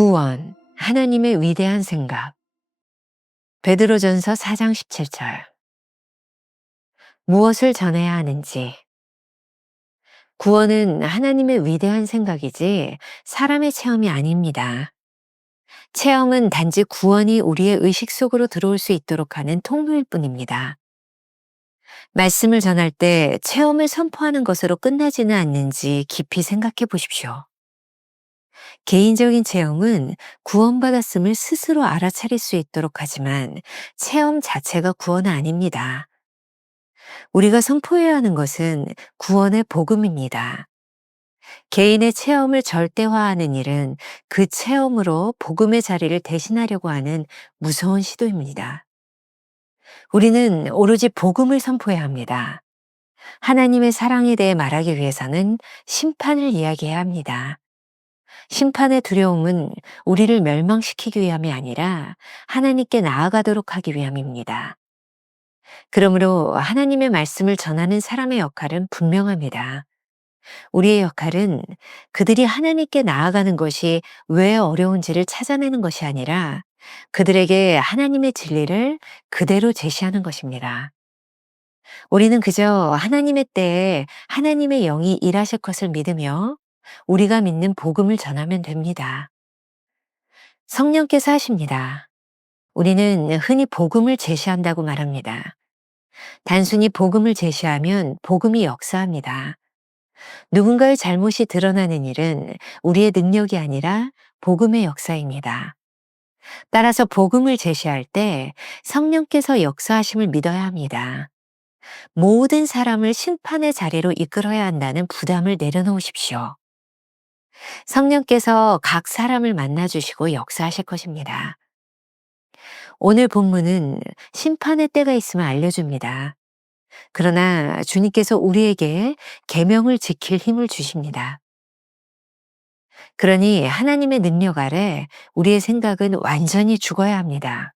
구원, 하나님의 위대한 생각. 베드로전서 4장 17절. 무엇을 전해야 하는지. 구원은 하나님의 위대한 생각이지 사람의 체험이 아닙니다. 체험은 단지 구원이 우리의 의식 속으로 들어올 수 있도록 하는 통로일 뿐입니다. 말씀을 전할 때 체험을 선포하는 것으로 끝나지는 않는지 깊이 생각해 보십시오. 개인적인 체험은 구원받았음을 스스로 알아차릴 수 있도록 하지만 체험 자체가 구원은 아닙니다. 우리가 선포해야 하는 것은 구원의 복음입니다. 개인의 체험을 절대화하는 일은 그 체험으로 복음의 자리를 대신하려고 하는 무서운 시도입니다. 우리는 오로지 복음을 선포해야 합니다. 하나님의 사랑에 대해 말하기 위해서는 심판을 이야기해야 합니다. 심판의 두려움은 우리를 멸망시키기 위함이 아니라 하나님께 나아가도록 하기 위함입니다. 그러므로 하나님의 말씀을 전하는 사람의 역할은 분명합니다. 우리의 역할은 그들이 하나님께 나아가는 것이 왜 어려운지를 찾아내는 것이 아니라 그들에게 하나님의 진리를 그대로 제시하는 것입니다. 우리는 그저 하나님의 때에 하나님의 영이 일하실 것을 믿으며 우리가 믿는 복음을 전하면 됩니다. 성령께서 하십니다. 우리는 흔히 복음을 제시한다고 말합니다. 단순히 복음을 제시하면 복음이 역사합니다. 누군가의 잘못이 드러나는 일은 우리의 능력이 아니라 복음의 역사입니다. 따라서 복음을 제시할 때 성령께서 역사하심을 믿어야 합니다. 모든 사람을 심판의 자리로 이끌어야 한다는 부담을 내려놓으십시오. 성령께서 각 사람을 만나주시고 역사하실 것입니다. 오늘 본문은 심판의 때가 있음을 알려줍니다. 그러나 주님께서 우리에게 계명을 지킬 힘을 주십니다. 그러니 하나님의 능력 아래 우리의 생각은 완전히 죽어야 합니다.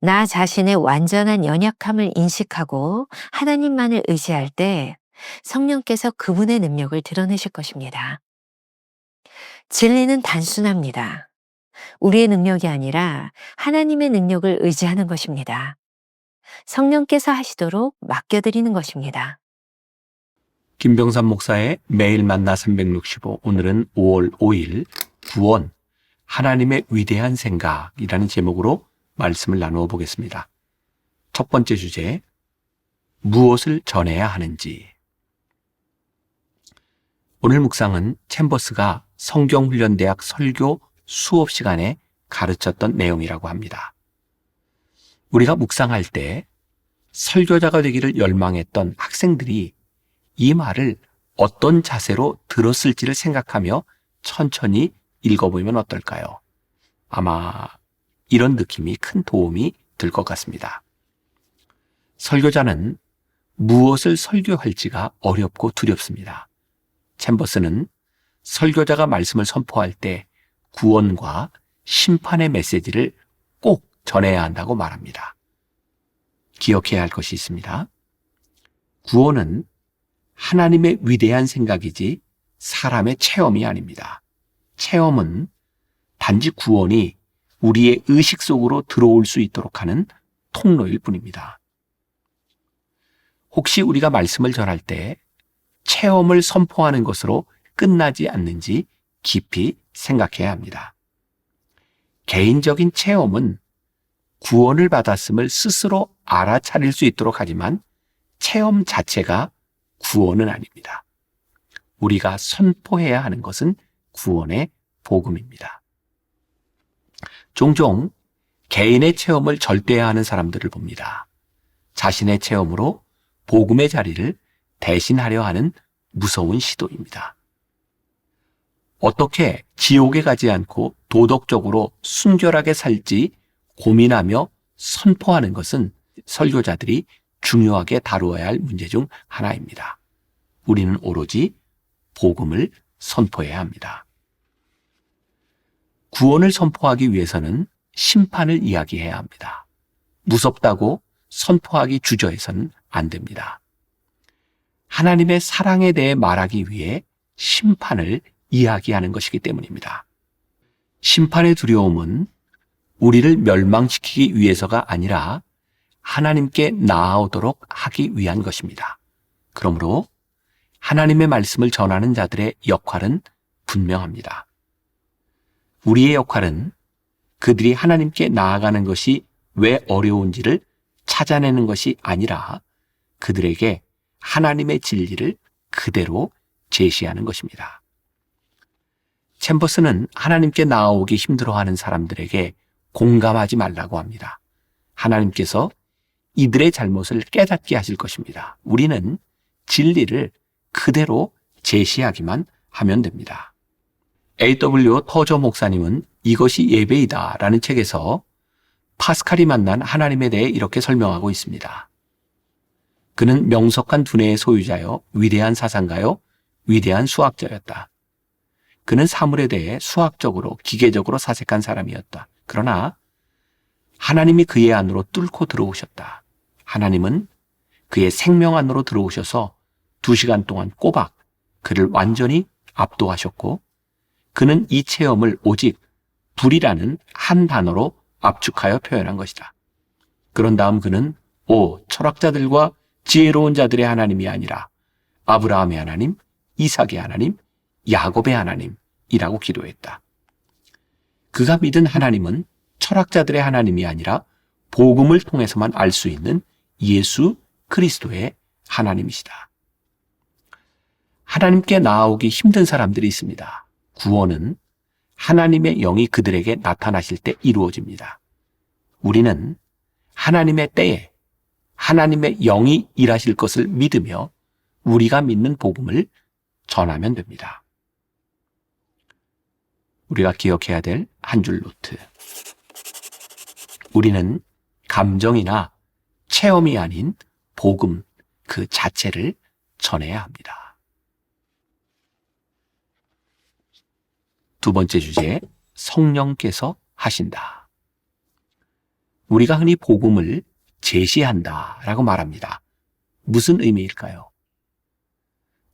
나 자신의 완전한 연약함을 인식하고 하나님만을 의지할 때 성령께서 그분의 능력을 드러내실 것입니다. 진리는 단순합니다. 우리의 능력이 아니라 하나님의 능력을 의지하는 것입니다. 성령께서 하시도록 맡겨드리는 것입니다. 김병삼 목사의 매일 만나 365, 오늘은 5월 5일 구원, 하나님의 위대한 생각이라는 제목으로 말씀을 나누어 보겠습니다. 첫 번째 주제, 무엇을 전해야 하는지. 오늘 묵상은 챔버스가 성경훈련대학 설교 수업 시간에 가르쳤던 내용이라고 합니다. 우리가 묵상할 때 설교자가 되기를 열망했던 학생들이 이 말을 어떤 자세로 들었을지를 생각하며 천천히 읽어보면 어떨까요? 아마 이런 느낌이 큰 도움이 될 것 같습니다. 설교자는 무엇을 설교할지가 어렵고 두렵습니다. 챔버스는 설교자가 말씀을 선포할 때 구원과 심판의 메시지를 꼭 전해야 한다고 말합니다. 기억해야 할 것이 있습니다. 구원은 하나님의 위대한 생각이지 사람의 체험이 아닙니다. 체험은 단지 구원이 우리의 의식 속으로 들어올 수 있도록 하는 통로일 뿐입니다. 혹시 우리가 말씀을 전할 때 체험을 선포하는 것으로 끝나지 않는지 깊이 생각해야 합니다. 개인적인 체험은 구원을 받았음을 스스로 알아차릴 수 있도록 하지만 체험 자체가 구원은 아닙니다. 우리가 선포해야 하는 것은 구원의 복음입니다. 종종 개인의 체험을 절대화하는 사람들을 봅니다. 자신의 체험으로 복음의 자리를 대신하려 하는 무서운 시도입니다. 어떻게 지옥에 가지 않고 도덕적으로 순결하게 살지 고민하며 선포하는 것은 설교자들이 중요하게 다루어야 할 문제 중 하나입니다. 우리는 오로지 복음을 선포해야 합니다. 구원을 선포하기 위해서는 심판을 이야기해야 합니다. 무섭다고 선포하기 주저해서는 안 됩니다. 하나님의 사랑에 대해 말하기 위해 심판을 이야기하는 것이기 때문입니다. 심판의 두려움은 우리를 멸망시키기 위해서가 아니라 하나님께 나아오도록 하기 위한 것입니다. 그러므로 하나님의 말씀을 전하는 자들의 역할은 분명합니다. 우리의 역할은 그들이 하나님께 나아가는 것이 왜 어려운지를 찾아내는 것이 아니라 그들에게 하나님의 진리를 그대로 제시하는 것입니다. 챔버스는 하나님께 나아오기 힘들어하는 사람들에게 공감하지 말라고 합니다. 하나님께서 이들의 잘못을 깨닫게 하실 것입니다. 우리는 진리를 그대로 제시하기만 하면 됩니다. A.W. 터저 목사님은 이것이 예배이다 라는 책에서 파스칼이 만난 하나님에 대해 이렇게 설명하고 있습니다. 그는 명석한 두뇌의 소유자요, 위대한 사상가요, 위대한 수학자였다. 그는 사물에 대해 수학적으로, 기계적으로 사색한 사람이었다. 그러나 하나님이 그의 안으로 뚫고 들어오셨다. 하나님은 그의 생명 안으로 들어오셔서 2시간 동안 꼬박 그를 완전히 압도하셨고 그는 이 체험을 오직 불이라는 한 단어로 압축하여 표현한 것이다. 그런 다음 그는 철학자들과 지혜로운 자들의 하나님이 아니라 아브라함의 하나님, 이삭의 하나님, 야곱의 하나님이라고 기도했다. 그가 믿은 하나님은 철학자들의 하나님이 아니라 복음을 통해서만 알 수 있는 예수 그리스도의 하나님이시다. 하나님께 나아오기 힘든 사람들이 있습니다. 구원은 하나님의 영이 그들에게 나타나실 때 이루어집니다. 우리는 하나님의 때에 하나님의 영이 일하실 것을 믿으며 우리가 믿는 복음을 전하면 됩니다. 우리가 기억해야 될 한 줄 노트. 우리는 감정이나 체험이 아닌 복음 그 자체를 전해야 합니다. 두 번째 주제, 성령께서 하신다. 우리가 흔히 복음을 제시한다 라고 말합니다. 무슨 의미일까요?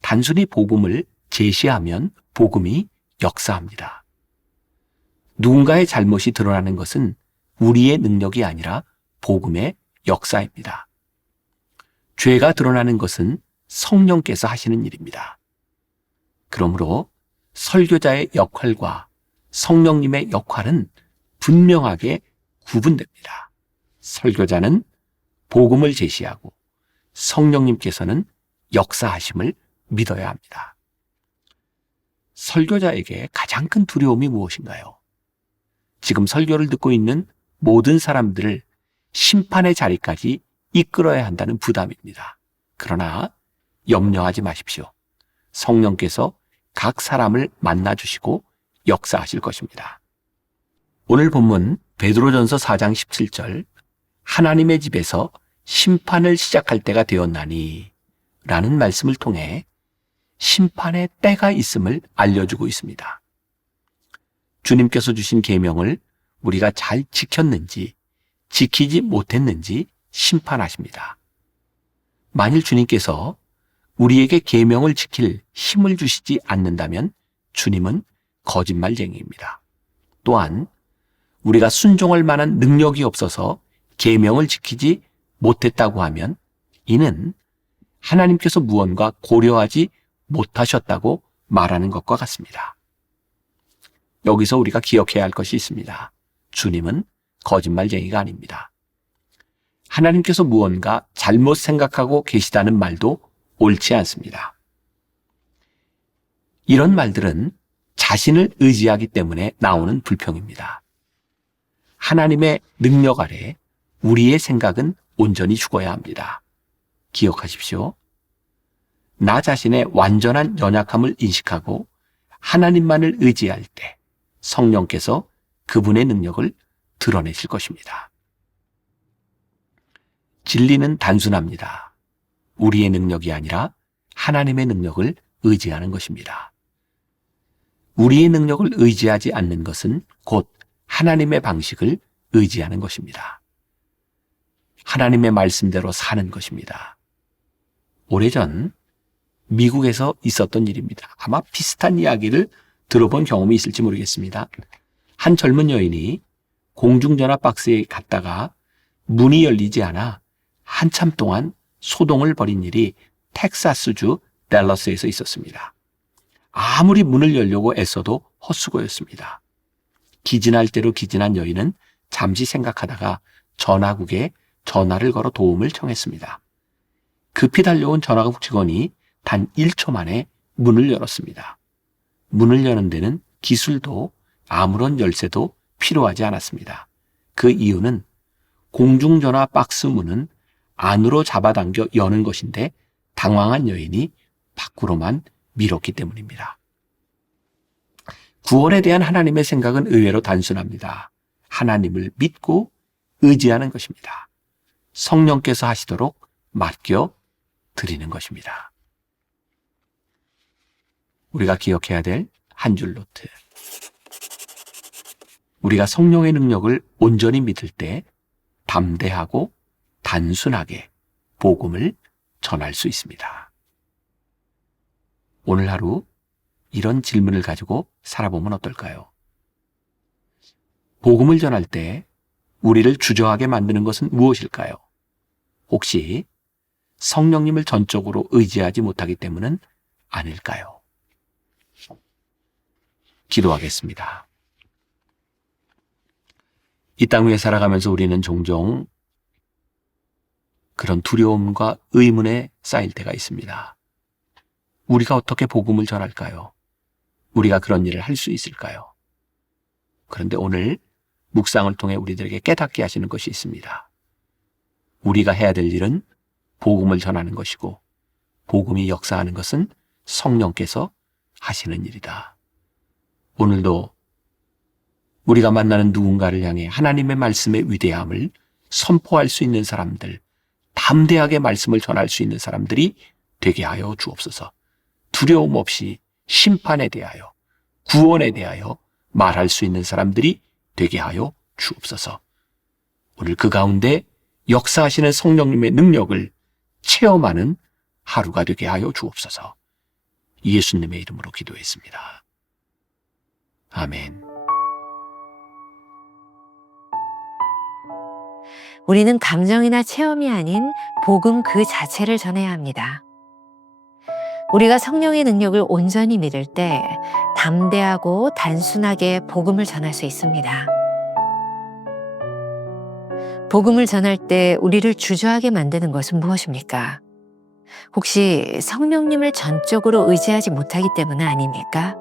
단순히 복음을 제시하면 복음이 역사합니다. 누군가의 잘못이 드러나는 것은 우리의 능력이 아니라 복음의 역사입니다. 죄가 드러나는 것은 성령께서 하시는 일입니다. 그러므로 설교자의 역할과 성령님의 역할은 분명하게 구분됩니다. 설교자는 복음을 제시하고 성령님께서는 역사하심을 믿어야 합니다. 설교자에게 가장 큰 두려움이 무엇인가요? 지금 설교를 듣고 있는 모든 사람들을 심판의 자리까지 이끌어야 한다는 부담입니다. 그러나 염려하지 마십시오. 성령께서 각 사람을 만나주시고 역사하실 것입니다. 오늘 본문 베드로전서 4장 17절 하나님의 집에서 심판을 시작할 때가 되었나니 라는 말씀을 통해 심판의 때가 있음을 알려주고 있습니다. 주님께서 주신 계명을 우리가 잘 지켰는지 지키지 못했는지 심판하십니다. 만일 주님께서 우리에게 계명을 지킬 힘을 주시지 않는다면 주님은 거짓말쟁이입니다. 또한 우리가 순종할 만한 능력이 없어서 계명을 지키지 못했다고 하면 이는 하나님께서 무언가 고려하지 못하셨다고 말하는 것과 같습니다. 여기서 우리가 기억해야 할 것이 있습니다. 주님은 거짓말쟁이가 아닙니다. 하나님께서 무언가 잘못 생각하고 계시다는 말도 옳지 않습니다. 이런 말들은 자신을 의지하기 때문에 나오는 불평입니다. 하나님의 능력 아래 우리의 생각은 온전히 죽어야 합니다. 기억하십시오. 나 자신의 완전한 연약함을 인식하고 하나님만을 의지할 때 성령께서 그분의 능력을 드러내실 것입니다. 진리는 단순합니다. 우리의 능력이 아니라 하나님의 능력을 의지하는 것입니다. 우리의 능력을 의지하지 않는 것은 곧 하나님의 방식을 의지하는 것입니다. 하나님의 말씀대로 사는 것입니다. 오래전 미국에서 있었던 일입니다. 아마 비슷한 이야기를 들어본 경험이 있을지 모르겠습니다. 한 젊은 여인이 공중전화 박스에 갔다가 문이 열리지 않아 한참 동안 소동을 벌인 일이 텍사스주 댈러스에서 있었습니다. 아무리 문을 열려고 애써도 헛수고였습니다. 기진할 대로 기진한 여인은 잠시 생각하다가 전화국에 전화를 걸어 도움을 청했습니다. 급히 달려온 전화국 직원이 단 1초 만에 문을 열었습니다. 문을 여는 데는 기술도 아무런 열쇠도 필요하지 않았습니다. 그 이유는 공중전화 박스 문은 안으로 잡아당겨 여는 것인데 당황한 여인이 밖으로만 밀었기 때문입니다. 구원에 대한 하나님의 생각은 의외로 단순합니다. 하나님을 믿고 의지하는 것입니다. 성령께서 하시도록 맡겨 드리는 것입니다. 우리가 기억해야 될 한 줄 노트. 우리가 성령의 능력을 온전히 믿을 때 담대하고 단순하게 복음을 전할 수 있습니다. 오늘 하루 이런 질문을 가지고 살아보면 어떨까요? 복음을 전할 때 우리를 주저하게 만드는 것은 무엇일까요? 혹시 성령님을 전적으로 의지하지 못하기 때문은 아닐까요? 기도하겠습니다. 이 땅 위에 살아가면서 우리는 종종 그런 두려움과 의문에 쌓일 때가 있습니다. 우리가 어떻게 복음을 전할까요? 우리가 그런 일을 할 수 있을까요? 그런데 오늘 묵상을 통해 우리들에게 깨닫게 하시는 것이 있습니다. 우리가 해야 될 일은 복음을 전하는 것이고 복음이 역사하는 것은 성령께서 하시는 일이다. 오늘도 우리가 만나는 누군가를 향해 하나님의 말씀의 위대함을 선포할 수 있는 사람들, 담대하게 말씀을 전할 수 있는 사람들이 되게 하여 주옵소서. 두려움 없이 심판에 대하여, 구원에 대하여 말할 수 있는 사람들이 되게 하여 주옵소서. 오늘 그 가운데 역사하시는 성령님의 능력을 체험하는 하루가 되게 하여 주옵소서. 예수님의 이름으로 기도했습니다. 아멘. 우리는 감정이나 체험이 아닌 복음 그 자체를 전해야 합니다. 우리가 성령의 능력을 온전히 믿을 때 담대하고 단순하게 복음을 전할 수 있습니다. 복음을 전할 때 우리를 주저하게 만드는 것은 무엇입니까? 혹시 성령님을 전적으로 의지하지 못하기 때문은 아닙니까?